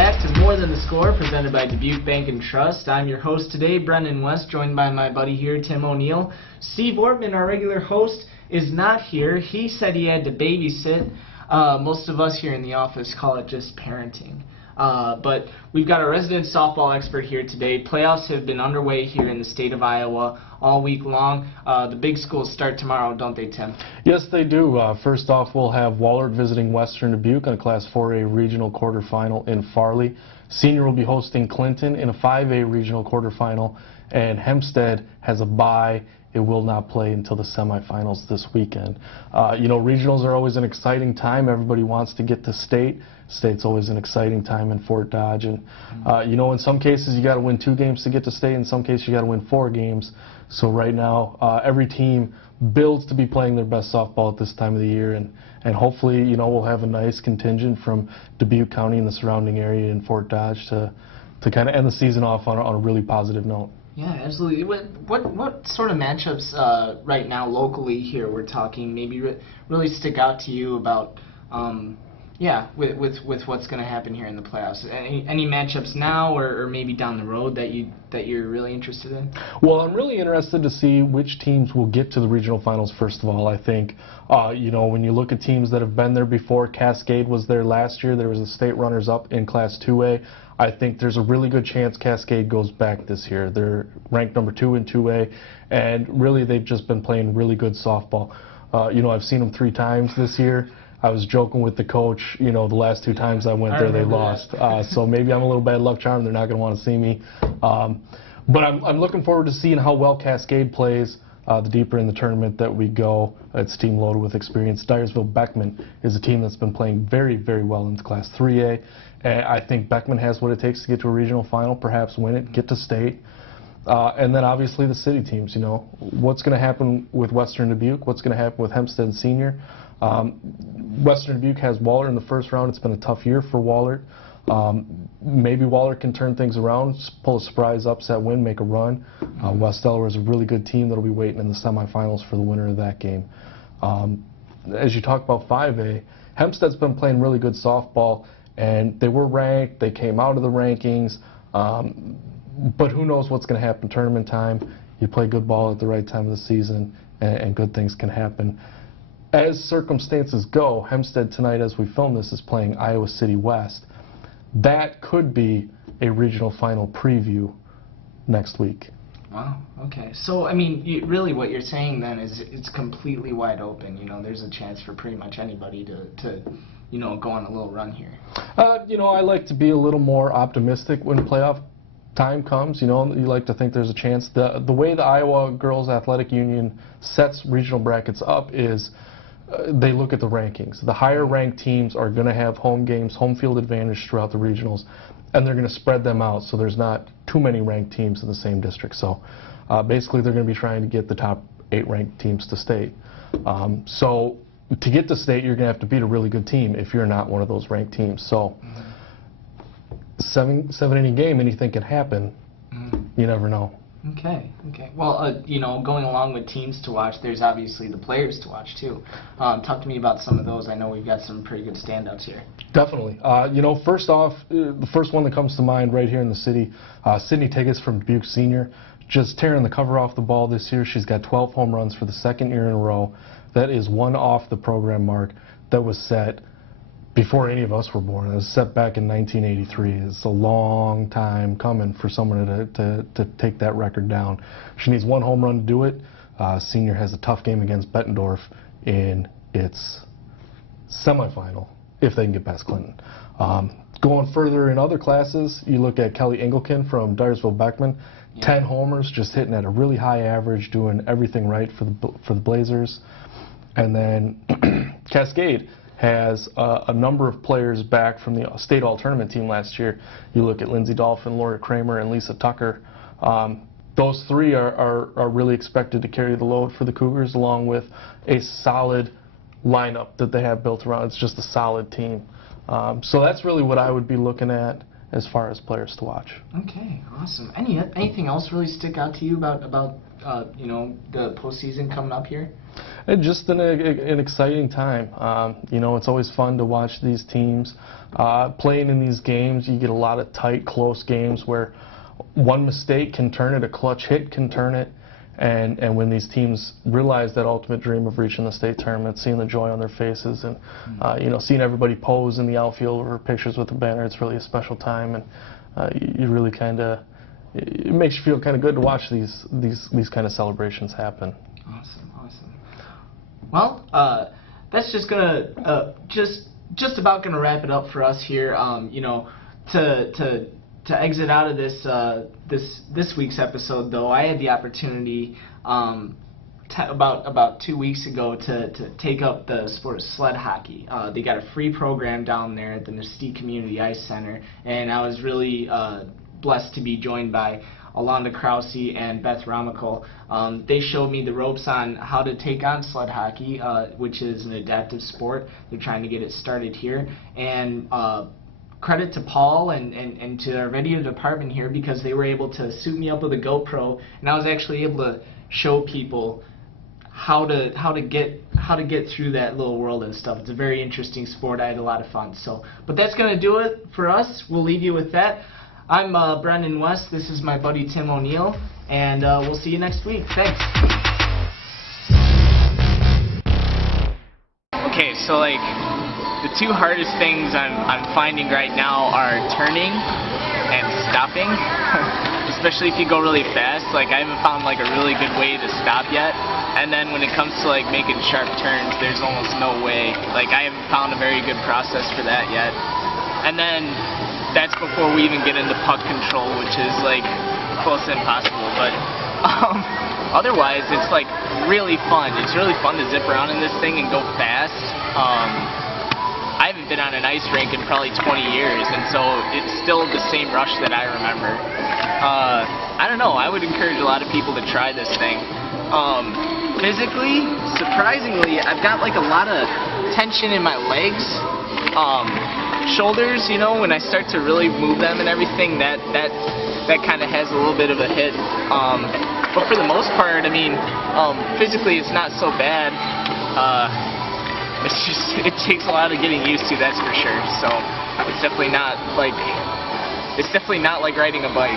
back to More Than the Score, presented by Dubuque Bank and Trust. I'm your host today, Brenden West, joined by my buddy here, Tim O'Neill. Steve Ortman, our regular host, is not here. He said he had to babysit. Most of us here in the office call it just parenting. But we've got a resident softball expert here today. Playoffs have been underway here in the state of Iowa all week long. The big schools start tomorrow, don't they, Tim? Yes, they do. First off, we'll have Wahlert visiting Western Dubuque in a Class 4A regional quarterfinal in Farley. Senior will be hosting Clinton in a 5A regional quarterfinal, and Hempstead has a bye. It will not play until the semifinals this weekend. Regionals are always an exciting time. Everybody wants to get to state. State's always an exciting time in Fort Dodge. And, in some cases you got to win 2 games to get to state. In some cases you got to win 4 games. So right now, every team builds to be playing their best softball at this time of the year. And hopefully, we'll have a nice contingent from Dubuque County and the surrounding area in Fort Dodge to kind of end the season off on a really positive note. Yeah, absolutely. What sort of matchups right now locally here we're talking maybe really stick out to you about with what's going to happen here in the playoffs? Any matchups now or maybe down the road that you're really interested in? Well, I'm really interested to see which teams will get to the regional finals first of all. I think when you look at teams that have been there before, Cascade was there last year. There was a state runners-up in Class 2A. I think there's a really good chance Cascade goes back this year. They're ranked number 2 in 2A, and really they've just been playing really good softball. I've seen them 3 times this year. I was joking with the coach, the last 2 times I went there they lost. So maybe I'm a little bad luck charm. They're not going to want to see me. But I'm looking forward to seeing how well Cascade plays the deeper in the tournament that we go. It's a team loaded with experience. Dyersville-Beckman is a team that's been playing very, very well in Class 3A. And I think Beckman has what it takes to get to a regional final, perhaps win it, get to state. And then obviously the city teams, what's going to happen with Western Dubuque, what's going to happen with Hempstead and Senior. Western Dubuque has Wahlert in the first round. It's been a tough year for Wahlert. Maybe Wahlert can turn things around, pull a surprise upset win, make a run. West Delaware is a really good team that will be waiting in the semifinals for the winner of that game. As you talk about 5A, Hempstead's been playing really good softball, and they were ranked. They came out of the rankings. But who knows what's going to happen tournament time. You play good ball at the right time of the season, and good things can happen. As circumstances go, Hempstead tonight, as we film this, is playing Iowa City West. That could be a regional final preview next week. Wow, okay. So, really what you're saying then is it's completely wide open. There's a chance for pretty much anybody to go on a little run here. I like to be a little more optimistic when playoff time comes. You like to think there's a chance. The way the Iowa Girls Athletic Union sets regional brackets up is they look at the rankings. The higher ranked teams are going to have home games, home field advantage throughout the regionals, and they're going to spread them out so there's not too many ranked teams in the same district. So basically they're going to be trying to get the top 8 ranked teams to state. So to get to state, you're going to have to beat a really good team if you're not one of those ranked teams. So 7-inning game, anything can happen. You never know. Okay. Well, going along with teams to watch, there's obviously the players to watch too. Talk to me about some of those. I know we've got some pretty good standouts here. Definitely. First off, the first one that comes to mind right here in the city, Sydney Tiggis from Dubuque Senior, just tearing the cover off the ball this year. She's got 12 home runs for the 2nd year in a row. That is one off the program mark that was set before any of us were born. It was set back in 1983. It's a long time coming for someone to take that record down. She needs 1 home run to do it. Senior has a tough game against Bettendorf in its semifinal, if they can get past Clinton. Going further in other classes, you look at Kelly Engelken from Dyersville-Beckman. 10 homers, just hitting at a really high average, doing everything right for the Blazers. And then Cascade has a number of players back from the state all-tournament team last year. You look at Lindsay Dolphin, Laura Kramer, and Lisa Tucker. Those 3 are really expected to carry the load for the Cougars, along with a solid lineup that they have built around. It's just a solid team. So that's really what I would be looking at as far as players to watch. Okay, awesome. Anything else really stick out to you about the postseason coming up here? And just an exciting time. You know, it's always fun to watch these teams playing in these games. You get a lot of tight, close games where one mistake can turn it, a clutch hit can turn it. And when these teams realize that ultimate dream of reaching the state tournament, seeing the joy on their faces, and you know, seeing everybody pose in the outfield or pictures with the banner, it's really a special time, and you really it makes you feel kind of good to watch these kind of celebrations happen. Awesome, awesome. Well, that's just gonna just about gonna wrap it up for us here. You know, to exit out of this week's episode, though, I had the opportunity about 2 weeks ago to take up the sport of sled hockey. They got a free program down there at the Mesquite Community Ice Center, and I was really blessed to be joined by Alonda Krause and Beth Romical. They showed me the ropes on how to take on sled hockey, which is an adaptive sport. They're trying to get it started here, and credit to Paul and to our video department here, because they were able to suit me up with a GoPro, and I was actually able to show people how to get through that little world and stuff. It's a very interesting sport. I had a lot of fun. But that's gonna do it for us. We'll leave you with that. I'm Brenden West. This is my buddy Tim O'Neill, and we'll see you next week. Thanks. Okay, so the two hardest things I'm finding right now are turning and stopping, especially if you go really fast. I haven't found a really good way to stop yet. And then when it comes to making sharp turns, there's almost no way. I haven't found a very good process for that yet. And then that's before we even get into puck control, which is close to impossible. But otherwise, it's really fun. It's really fun to zip around in this thing and go fast. I haven't been on an ice rink in probably 20 years, and so it's still the same rush that I remember. I don't know, I would encourage a lot of people to try this thing. Physically, surprisingly, I've got a lot of tension in my legs, shoulders, you know, when I start to really move them and everything, that kind of has a little bit of a hit. But for the most part, I mean, physically it's not so bad. It takes a lot of getting used to, that's for sure. So it's definitely not like riding a bike.